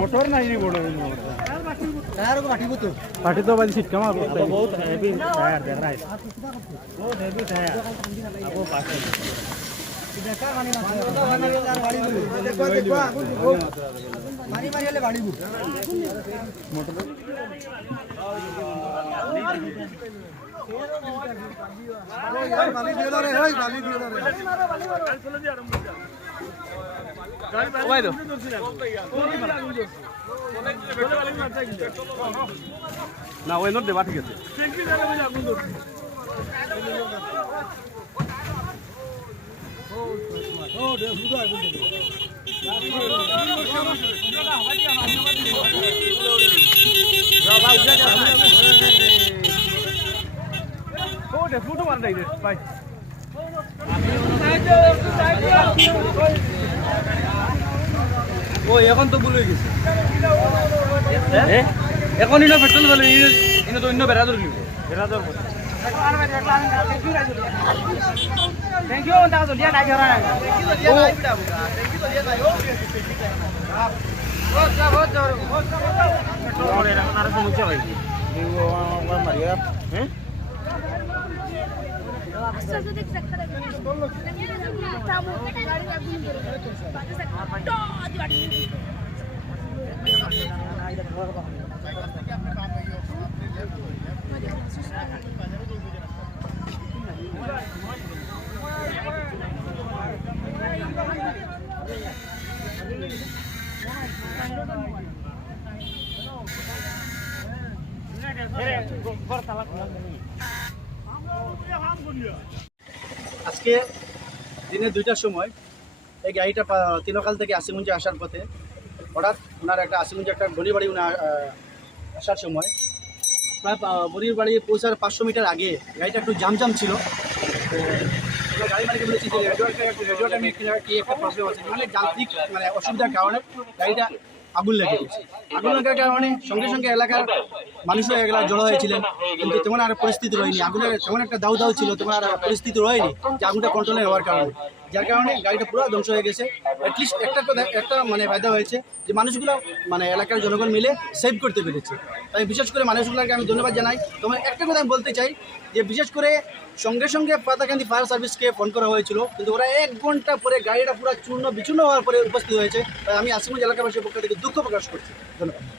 Motor नाही बोलतो पाठी तो बाजी छिटका मारू बहुत हैवी टायर देख रहा है बहुत हैवी टायर अब पास देखा गाड़ी देखो देखो मारी मारी ले गाड़ी मोटर না ওই নোট দেবা ঠিক আছে ফুটো মার নাই ভাই ও এখন তো ভুল হয়ে গেছে এখন ইনো পেট্রোল বলে ইনো তো অন্য বেড়া ধরলি বেড়া ধর থ্যাংক ইউ তাকে জলিয়া নাই ধৰা নাই सजदीक सखर तामो गाडी लागून बाजू सखर तो Divar Hey, go for talak lagi. আজকে দিনে দুইটার সময় এই গাড়িটা তিনকাল থেকে আশিমঞ্জে আসার পথে হঠাৎ ওনার একটা আশিমঞ্জে একটা বড়ি বাড়ি উনি আসার সময় প্রায় বড়ির বাড়ি পৌঁছার পাঁচশো মিটার আগে গাড়িটা একটু জাম জাম ছিল তো গাড়ি মানে যান্ত্রিক মানে অসুবিধার কারণে গাড়িটা আগুন লেগে গেছে আগুন লাগার কারণে সঙ্গে সঙ্গে এলাকার মানুষও এগুলা জড়ো হয়েছিলেন। কিন্তু তেমন আর পরিস্থিতি রয়নি। আগুনের তেমন একটা দাউ দাউ ছিল, তেমন আর পরিস্থিতি রয়নি যে আগুনটা কন্ট্রোলে হওয়ার কারণে। যার কারণে গাড়িটা পুরো ধ্বংস হয়ে গেছে। অ্যাটলিস্ট একটা একটা মানে ফায়দা হয়েছে যে মানুষগুলো মানে এলাকার জনগণ মিলে সেভ করতে পেরেছে। তাই বিশেষ করে মানুষগুলোকে আমি ধন্যবাদ জানাই। তোমার একটা কথা আমি বলতে চাই যে বিশেষ করে সঙ্গে সঙ্গে পাতাকান্দি ফায়ার সার্ভিসকে ফোন করা হয়েছিল। কিন্তু ওরা এক ঘণ্টা পরে গাড়িটা পুরো চূর্ণ বিচূর্ণ হওয়ার পরে উপস্থিত হয়েছে। তাই আমি আসামগঞ্জ এলাকাবাসীর পক্ষ থেকে দুঃখ প্রকাশ করছি। ধন্যবাদ।